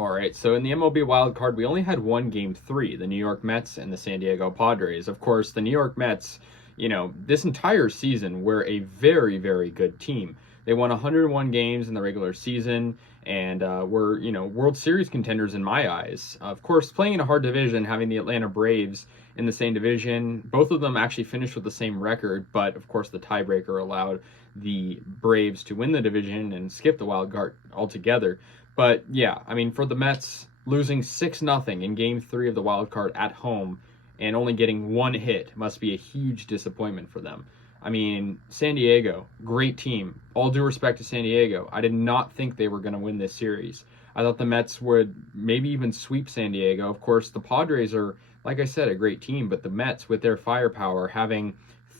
All right, so in the MLB wild card, we only had one game three, the New York Mets and the San Diego Padres. Of course, the New York Mets, this entire season were a very, very good team. They won 101 games in the regular season and were, World Series contenders in my eyes. Of course, playing in a hard division, having the Atlanta Braves in the same division, both of them actually finished with the same record, but of course, the tiebreaker allowed the Braves to win the division and skip the wild card altogether. But yeah, I mean, for the Mets, losing 6-0 in game three of the wild card at home and only getting one hit must be a huge disappointment for them. I mean, San Diego, great team. All due respect to San Diego, I did not think they were going to win this series. I thought the Mets would maybe even sweep San Diego. Of course, the Padres are, like I said, a great team, but the Mets, with their firepower, having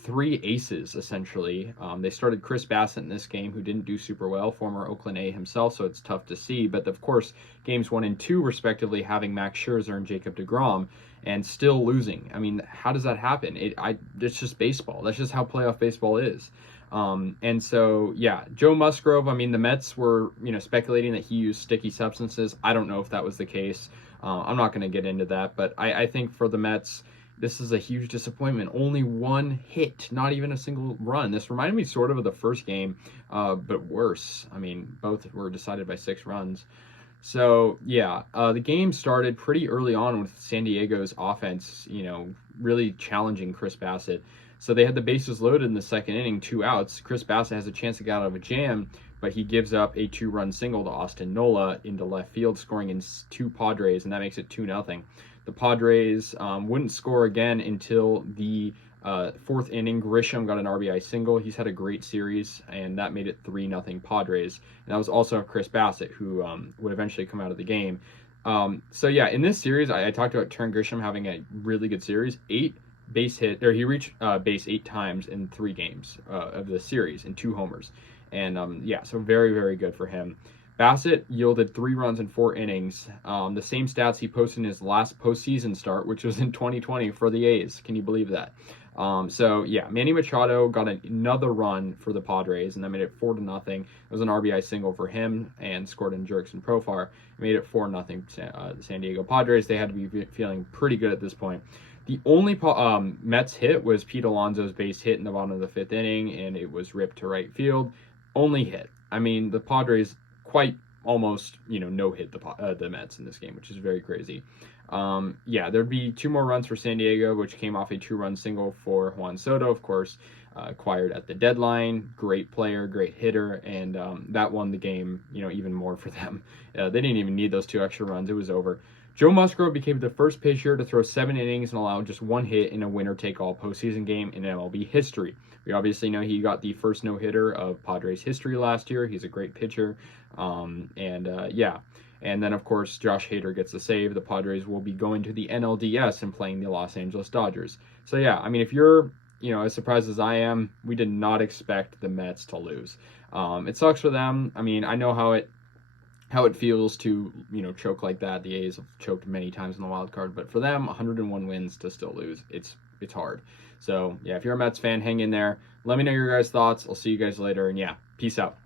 three aces essentially. They started Chris Bassitt in this game, who didn't do super well, former Oakland A himself, so it's tough to see. But of course, games 1 and 2, respectively, having Max Scherzer and Jacob deGrom, and still losing. I mean, how does that happen? It's just baseball. That's just how playoff baseball is. And so, yeah, Joe Musgrove, I mean, the Mets were, speculating that he used sticky substances. I don't know if that was the case. I'm not going to get into that, but I think for the Mets, this is a huge disappointment. Only one hit, not even a single run. This reminded me sort of the first game, but worse. I mean, both were decided by 6 runs. So, yeah, the game started pretty early on with San Diego's offense, really challenging Chris Bassitt. So they had the bases loaded in the second inning, 2 outs. Chris Bassitt has a chance to get out of a jam, but he gives up a 2-run single to Austin Nola into left field, scoring in 2 Padres, and that makes it 2-0. The Padres wouldn't score again until the 4th inning. Grisham got an RBI single. He's had a great series, and that made it 3-0 Padres. And that was also Chris Bassitt, who would eventually come out of the game. So yeah, in this series, I talked about Trent Grisham having a really good series. He reached base 8 times in 3 games of the series and 2 homers. And yeah, so very, very good for him. Bassitt yielded 3 runs in 4 innings, the same stats he posted in his last postseason start, which was in 2020 for the A's. Can you believe that? So yeah, Manny Machado got another run for the Padres, and that made it 4-0. It was an RBI single for him, and scored in Jurickson Profar. It made it 4-0. The San Diego Padres, they had to be feeling pretty good at this point. The only Mets hit was Pete Alonso's base hit in the bottom of the 5th inning, and it was ripped to right field. Only hit. I mean, the Padres quite almost, no hit the Mets in this game, which is very crazy. Yeah, there'd be 2 more runs for San Diego, which came off a 2-run single for Juan Soto, of course, acquired at the deadline. Great player, great hitter, and that won the game, even more for them. They didn't even need those 2 extra runs. It was over. Joe Musgrove became the first pitcher to throw 7 innings and allow just 1 hit in a winner-take-all postseason game in MLB history. We obviously know he got the first no-hitter of Padres history last year. He's a great pitcher. Yeah. And then, of course, Josh Hader gets the save. The Padres will be going to the NLDS and playing the Los Angeles Dodgers. So, yeah, I mean, if you're, as surprised as I am, we did not expect the Mets to lose. It sucks for them. I mean, I know how it feels to, choke like that. The A's have choked many times in the wild card, but for them, 101 wins to still lose, it's hard. So, yeah, if you're a Mets fan, hang in there. Let me know your guys' thoughts. I'll see you guys later, and yeah, peace out.